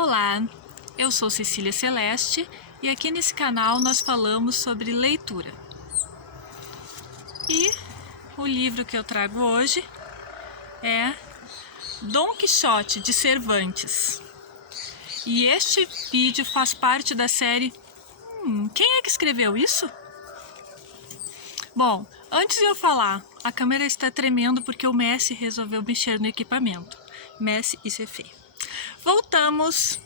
Olá, eu sou Cecília Celeste e aqui nesse canal nós falamos sobre leitura. E o livro que eu trago hoje é Dom Quixote de Cervantes. E este vídeo faz parte da série Quem é que escreveu isso? Bom, antes de eu falar, a câmera está tremendo porque o Messi resolveu mexer no equipamento. Messi, isso é feio. Voltamos.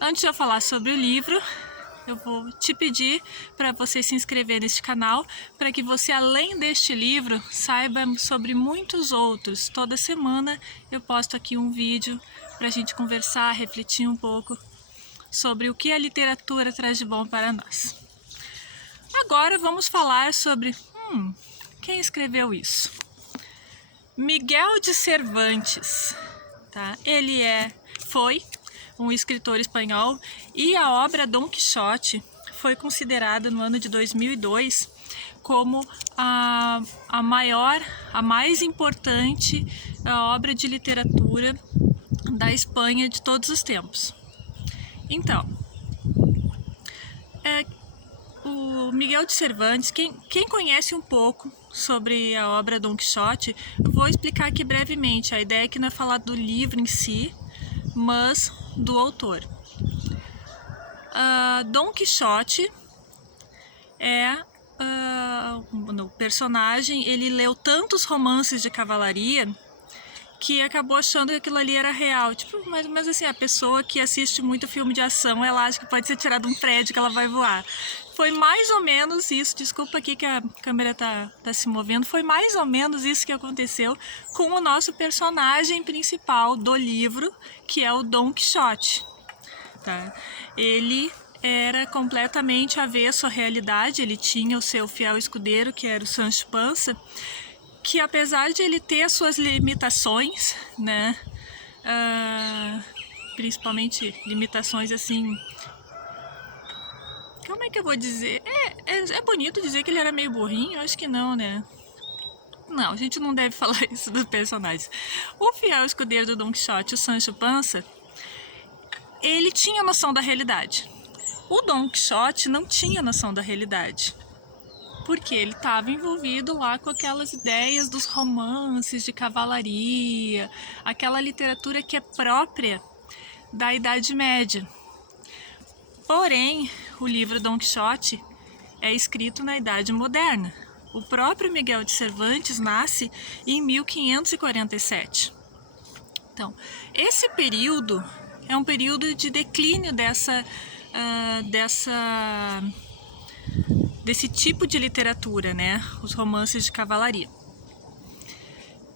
Antes de eu falar sobre o livro, eu vou te pedir para você se inscrever neste canal, para que você, além deste livro, saiba sobre muitos outros. Toda semana eu posto aqui um vídeo para a gente conversar, refletir um pouco sobre o que a literatura traz de bom para nós. Agora vamos falar sobre quem escreveu isso. Miguel de Cervantes, tá? Ele foi um escritor espanhol e a obra Dom Quixote foi considerada no ano de 2002 como a mais importante obra de literatura da Espanha de todos os tempos. Então, o Miguel de Cervantes, quem conhece um pouco sobre a obra Dom Quixote, eu vou explicar aqui brevemente. A ideia é que não é falar do livro em si, mas do autor. Dom Quixote no personagem, ele leu tantos romances de cavalaria que acabou achando que aquilo ali era real. Tipo, mas assim, a pessoa que assiste muito filme de ação, ela acha que pode ser tirada de um prédio que ela vai voar. Foi mais ou menos isso, desculpa aqui que a câmera tá se movendo, foi mais ou menos isso que aconteceu com o nosso personagem principal do livro, que é o Dom Quixote. Tá? Ele era completamente avesso à realidade, ele tinha o seu fiel escudeiro, que era o Sancho Panza, que apesar de ele ter as suas limitações, né, principalmente limitações assim, como é que eu vou dizer? É bonito dizer que ele era meio burrinho? Eu acho que não, né? Não, a gente não deve falar isso dos personagens. O fiel escudeiro do Dom Quixote, o Sancho Panza, ele tinha noção da realidade. O Dom Quixote não tinha noção da realidade, porque ele estava envolvido lá com aquelas ideias dos romances de cavalaria, aquela literatura que é própria da Idade Média. Porém, o livro Dom Quixote é escrito na Idade Moderna. O próprio Miguel de Cervantes nasce em 1547. Então, esse período é um período de declínio desse tipo de literatura, né? Os romances de cavalaria.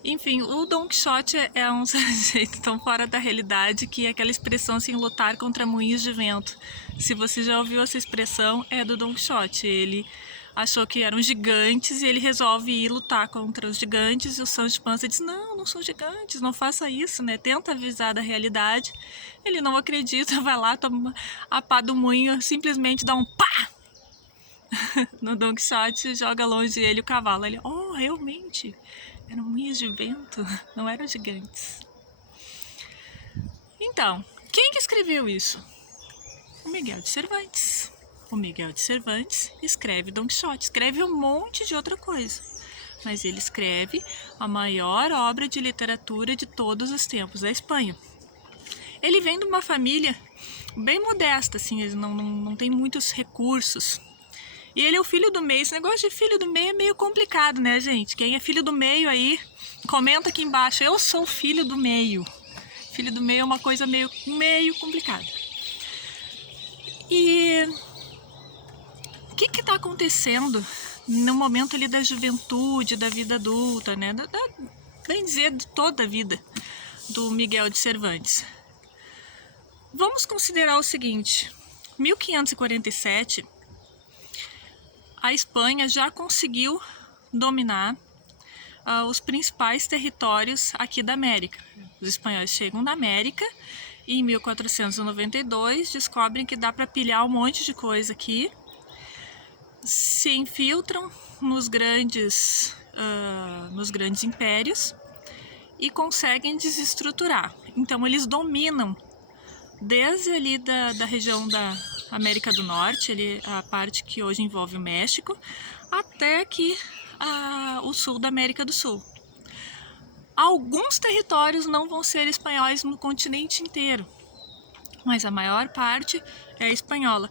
Enfim, o Dom Quixote é um sujeito tão fora da realidade que é aquela expressão assim, lutar contra moinhos de vento. Se você já ouviu essa expressão, é do Dom Quixote. Ele achou que eram gigantes e ele resolve ir lutar contra os gigantes, e o Sancho Panza diz, não são gigantes, não faça isso, né? Tenta avisar da realidade. Ele não acredita, vai lá, toma a pá do moinho, simplesmente dá um pá no Dom Quixote, joga longe ele o cavalo. Ele, realmente, eram moinhos de vento, não eram gigantes. Então, quem que escreveu isso? O Miguel de Cervantes. O Miguel de Cervantes escreve Dom Quixote, escreve um monte de outra coisa, mas ele escreve a maior obra de literatura de todos os tempos da Espanha. Ele vem de uma família bem modesta, assim, ele não tem muitos recursos. E ele é o filho do meio. Esse negócio de filho do meio é meio complicado, né, gente? Quem é filho do meio aí, comenta aqui embaixo. Eu sou filho do meio. Filho do meio é uma coisa meio complicada. E o que está acontecendo no momento ali da juventude, da vida adulta, né? Bem dizer, de toda a vida do Miguel de Cervantes. Vamos considerar o seguinte, 1547, a Espanha já conseguiu dominar os principais territórios aqui da América. Os espanhóis chegam na América e em 1492 descobrem que dá para pilhar um monte de coisa aqui, se infiltram nos grandes impérios e conseguem desestruturar. Então eles dominam desde ali da região da América do Norte, ali, a parte que hoje envolve o México, até aqui o sul da América do Sul. Alguns territórios não vão ser espanhóis no continente inteiro, mas a maior parte é espanhola.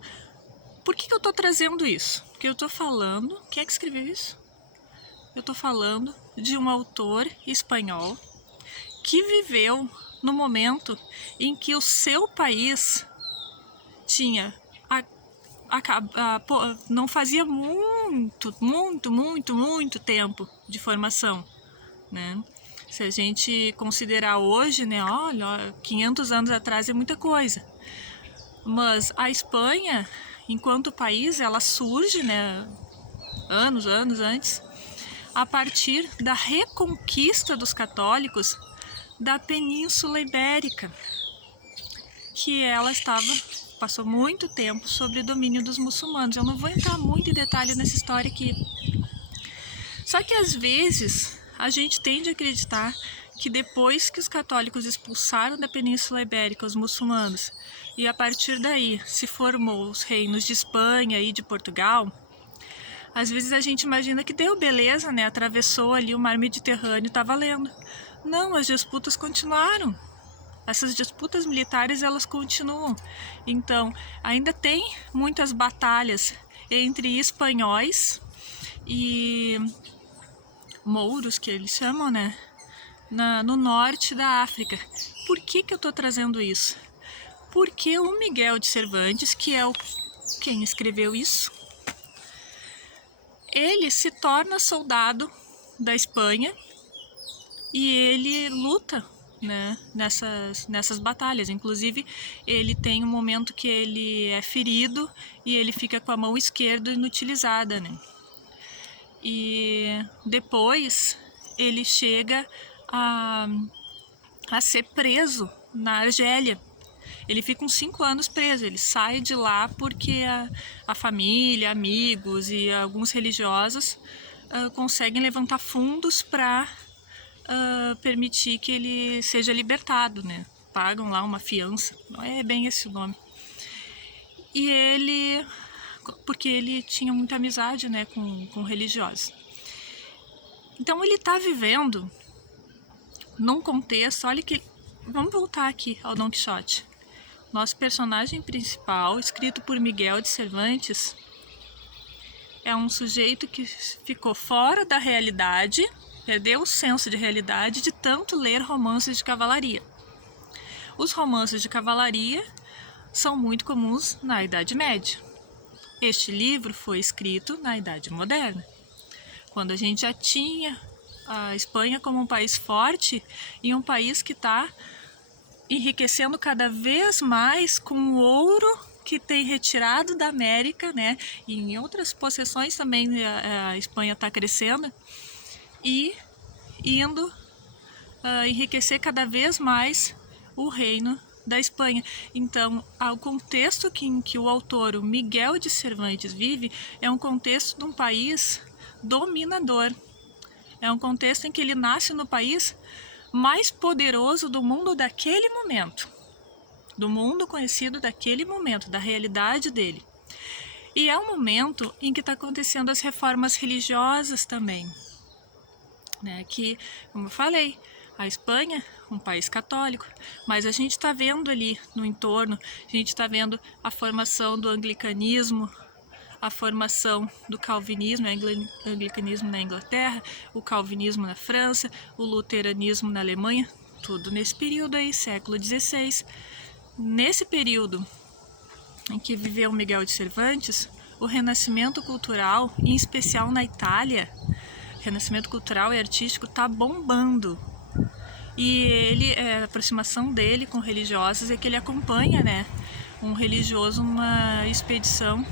Por que eu estou trazendo isso? Porque eu estou falando... Quem é que escreveu isso? Eu estou falando de um autor espanhol que viveu no momento em que o seu país tinha não fazia muito tempo de formação, né? Se a gente considerar hoje, né, olha, 500 anos atrás é muita coisa. Mas a Espanha, enquanto país, ela surge, né, anos antes, a partir da reconquista dos católicos da Península Ibérica, que ela passou muito tempo sob domínio dos muçulmanos. Eu não vou entrar muito em detalhe nessa história aqui. Só que às vezes a gente tende a acreditar que depois que os católicos expulsaram da Península Ibérica os muçulmanos e a partir daí se formou os reinos de Espanha e de Portugal, às vezes a gente imagina que deu beleza, né? Atravessou ali o mar Mediterrâneo, tá valendo. Não, as disputas continuaram. Essas disputas militares, elas continuam. Então, ainda tem muitas batalhas entre espanhóis e mouros, que eles chamam, né? No norte da África. Por que eu estou trazendo isso? Porque o Miguel de Cervantes, que é quem escreveu isso, ele se torna soldado da Espanha e ele luta, né, nessas batalhas. Inclusive, ele tem um momento que ele é ferido e ele fica com a mão esquerda inutilizada, né? E depois ele chega a ser preso na Argélia. Ele fica uns 5 anos preso, ele sai de lá porque a família, amigos e alguns religiosos conseguem levantar fundos para permitir que ele seja libertado, né? Pagam lá uma fiança, não é bem esse o nome. E porque ele tinha muita amizade, né, com religiosos. Então ele está vivendo num contexto, olha que... Vamos voltar aqui ao Dom Quixote. Nosso personagem principal, escrito por Miguel de Cervantes, é um sujeito que ficou fora da realidade, perdeu o senso de realidade de tanto ler romances de cavalaria. Os romances de cavalaria são muito comuns na Idade Média. Este livro foi escrito na Idade Moderna, quando a gente já tinha a Espanha como um país forte e um país que está enriquecendo cada vez mais com o ouro que tem retirado da América, né? E em outras possessões também a Espanha está crescendo e indo enriquecer cada vez mais o reino da Espanha. Então, o contexto em que o autor, o Miguel de Cervantes, vive é um contexto de um país dominador. É um contexto em que ele nasce no país mais poderoso do mundo daquele momento, do mundo conhecido daquele momento, da realidade dele. E é um momento em que está acontecendo as reformas religiosas também, né? Que, como eu falei, a Espanha, um país católico, mas a gente está vendo ali no entorno, a gente está vendo a formação do anglicanismo, a formação do calvinismo, o anglicanismo na Inglaterra, o calvinismo na França, o luteranismo na Alemanha, tudo nesse período aí, século XVI. Nesse período em que viveu Miguel de Cervantes, o renascimento cultural, em especial na Itália, o renascimento cultural e artístico está bombando. E a aproximação dele com religiosos é que ele acompanha, né, um religioso numa expedição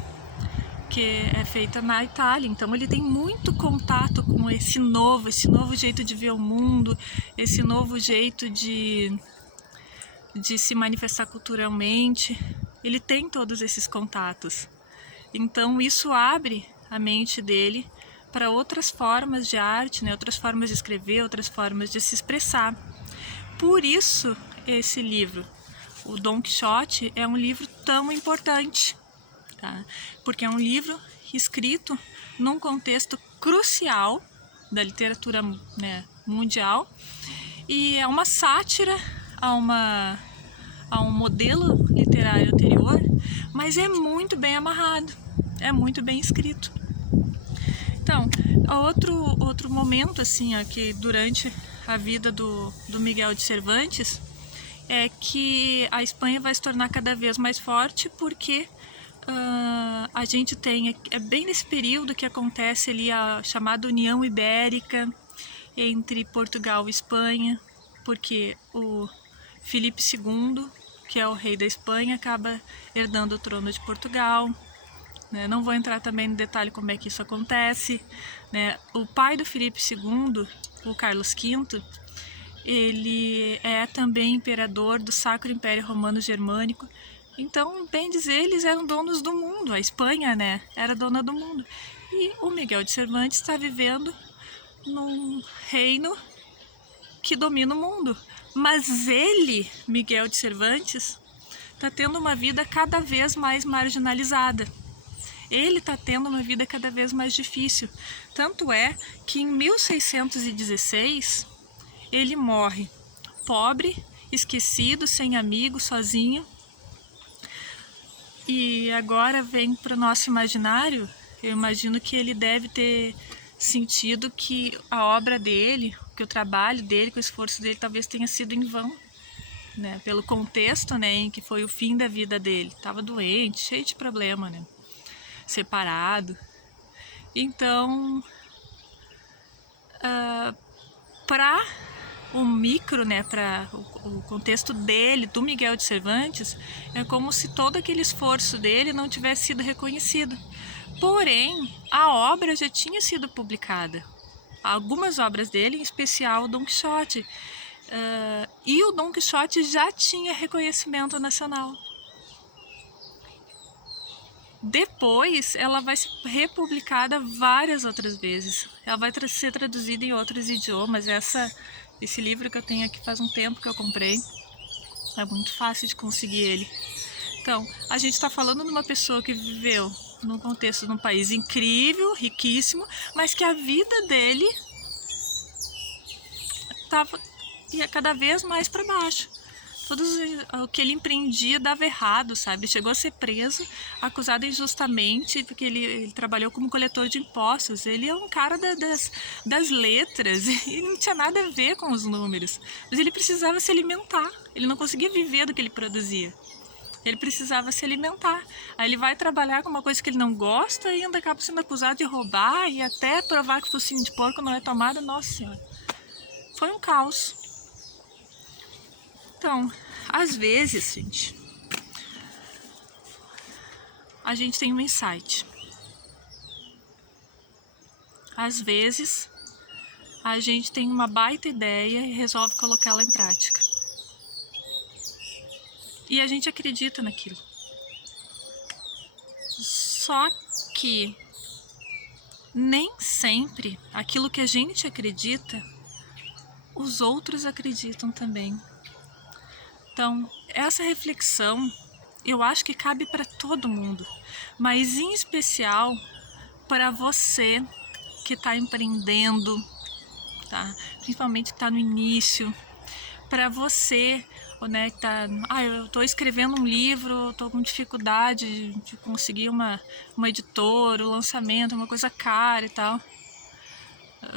que é feita na Itália. Então ele tem muito contato com esse novo jeito de ver o mundo, esse novo jeito de se manifestar culturalmente. Ele tem todos esses contatos. Então isso abre a mente dele para outras formas de arte, né? Outras formas de escrever, outras formas de se expressar. Por isso esse livro, o Dom Quixote é um livro tão importante, tá? Porque é um livro escrito num contexto crucial da literatura, né, mundial, e é uma sátira a um modelo literário anterior, mas é muito bem amarrado, é muito bem escrito. Então, outro momento assim, ó, que durante a vida do Miguel de Cervantes é que a Espanha vai se tornar cada vez mais forte, porque a gente tem, é bem nesse período que acontece ali a chamada União Ibérica entre Portugal e Espanha, porque o Filipe II, que é o rei da Espanha, acaba herdando o trono de Portugal, né? Não vou entrar também no detalhe como é que isso acontece, né? O pai do Filipe II, o Carlos V, ele é também imperador do Sacro Império Romano Germânico. Então, bem dizer, eles eram donos do mundo. A Espanha, né, era dona do mundo. E o Miguel de Cervantes está vivendo num reino que domina o mundo. Mas ele, Miguel de Cervantes, está tendo uma vida cada vez mais marginalizada. Ele está tendo uma vida cada vez mais difícil. Tanto é que em 1616 ele morre pobre, esquecido, sem amigos, sozinho. E agora vem para o nosso imaginário, eu imagino que ele deve ter sentido que a obra dele, que o trabalho dele, que o esforço dele talvez tenha sido em vão, né? Pelo contexto, né, em que foi o fim da vida dele. Estava doente, cheio de problema, né? Separado. Então, para o micro, né, para o contexto dele, do Miguel de Cervantes, é como se todo aquele esforço dele não tivesse sido reconhecido. Porém, a obra já tinha sido publicada. Algumas obras dele, em especial o Dom Quixote. E o Dom Quixote já tinha reconhecimento nacional. Depois, ela vai ser republicada várias outras vezes. Ela vai ser traduzida em outros idiomas. Esse livro que eu tenho aqui faz um tempo que eu comprei. É muito fácil de conseguir ele. Então, a gente está falando de uma pessoa que viveu num contexto de um país incrível, riquíssimo, mas que a vida dele ia cada vez mais para baixo. O que ele empreendia dava errado, sabe? Chegou a ser preso, acusado injustamente, porque ele trabalhou como coletor de impostos. Ele é um cara das letras e não tinha nada a ver com os números. Mas ele precisava se alimentar, ele não conseguia viver do que ele produzia. Ele precisava se alimentar. Aí ele vai trabalhar com uma coisa que ele não gosta e ainda acaba sendo acusado de roubar e até provar que focinho de porco não é tomado. Nossa Senhora, foi um caos. Então, às vezes, gente, a gente tem um insight. Às vezes, a gente tem uma baita ideia e resolve colocá-la em prática. E a gente acredita naquilo. Só que nem sempre aquilo que a gente acredita, os outros acreditam também. Então, essa reflexão eu acho que cabe para todo mundo, mas em especial para você que está empreendendo, tá? Principalmente que está no início, para você, né, que tá, eu estou escrevendo um livro, estou com dificuldade de conseguir uma editora, o lançamento, uma coisa cara e tal.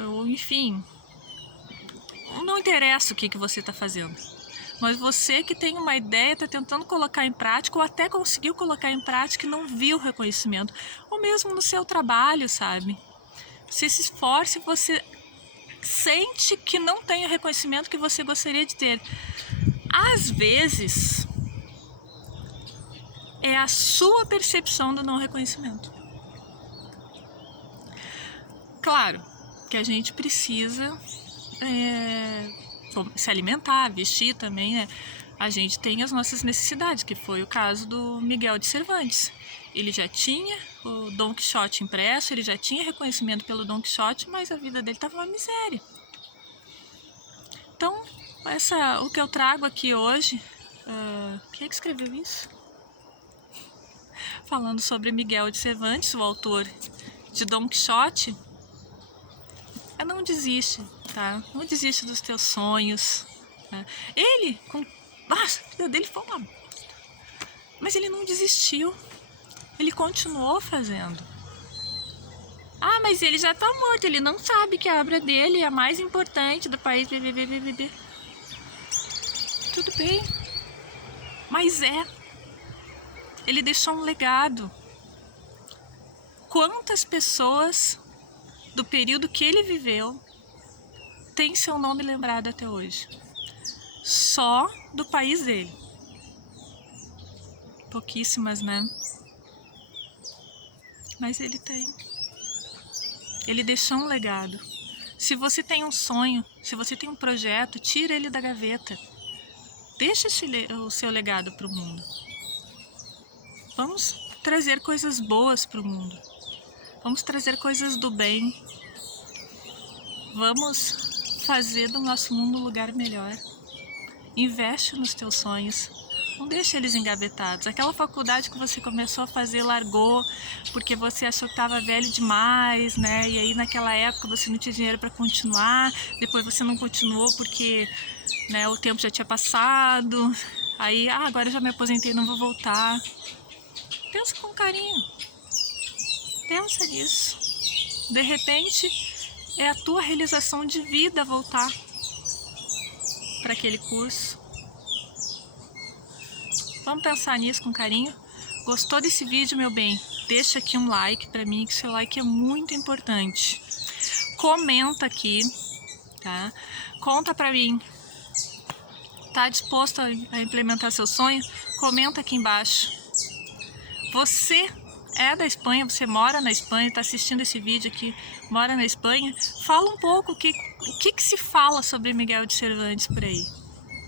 Ou, enfim, não interessa o que você está fazendo, mas você que tem uma ideia, está tentando colocar em prática, ou até conseguiu colocar em prática e não viu o reconhecimento, ou mesmo no seu trabalho, sabe? Você se esforce, você sente que não tem o reconhecimento que você gostaria de ter. Às vezes, é a sua percepção do não reconhecimento. Claro que a gente precisa se alimentar, vestir também, né? A gente tem as nossas necessidades, que foi o caso do Miguel de Cervantes. Ele já tinha o Dom Quixote impresso, ele já tinha reconhecimento pelo Dom Quixote, mas a vida dele estava uma miséria. Então, o que eu trago aqui hoje Quem é que escreveu isso? Falando sobre Miguel de Cervantes, o autor de Dom Quixote. Não desiste, tá? Não desiste dos teus sonhos. Né? Ele, nossa, a vida dele foi uma bosta. Mas ele não desistiu. Ele continuou fazendo. Ah, mas ele já tá morto. Ele não sabe que a obra dele é a mais importante do país. Tudo bem. Mas ele deixou um legado. Quantas pessoas do período que ele viveu têm seu nome lembrado até hoje? Só do país dele. Pouquíssimas, né? Mas ele tem. Ele deixou um legado. Se você tem um sonho, se você tem um projeto, tira ele da gaveta. Deixa o seu legado para o mundo. Vamos trazer coisas boas para o mundo. Vamos trazer coisas do bem. Vamos fazer do nosso mundo um lugar melhor. Investe nos teus sonhos. Não deixa eles engavetados. Aquela faculdade que você começou a fazer, largou, porque você achou que estava velho demais, né? E aí naquela época você não tinha dinheiro para continuar. Depois você não continuou porque, né, o tempo já tinha passado. Aí, agora eu já me aposentei, não vou voltar. Pensa com carinho. Pensa nisso. De repente, é a tua realização de vida voltar para aquele curso. Vamos pensar nisso com carinho. Gostou desse vídeo, meu bem? Deixa aqui um like para mim, que seu like é muito importante. Comenta aqui, tá? Conta para mim. Tá disposto a implementar seu sonho? Comenta aqui embaixo. Você é da Espanha, você mora na Espanha, está assistindo esse vídeo aqui, mora na Espanha? Fala um pouco o que se fala sobre Miguel de Cervantes por aí.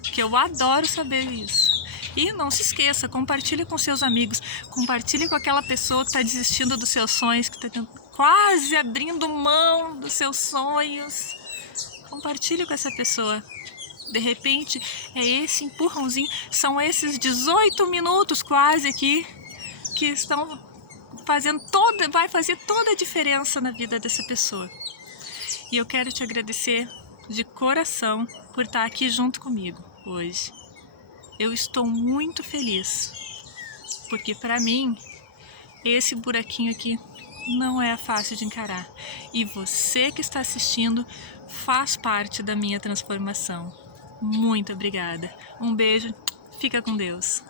Que eu adoro saber isso. E não se esqueça, compartilhe com seus amigos, compartilhe com aquela pessoa que está desistindo dos seus sonhos, que está quase abrindo mão dos seus sonhos. Compartilhe com essa pessoa. De repente, é esse empurrãozinho, são esses 18 minutos quase aqui, que estão fazendo vai fazer toda a diferença na vida dessa pessoa. E eu quero te agradecer de coração por estar aqui junto comigo hoje. Eu estou muito feliz, porque para mim, esse buraquinho aqui não é fácil de encarar. E você que está assistindo faz parte da minha transformação. Muito obrigada. Um beijo, fica com Deus.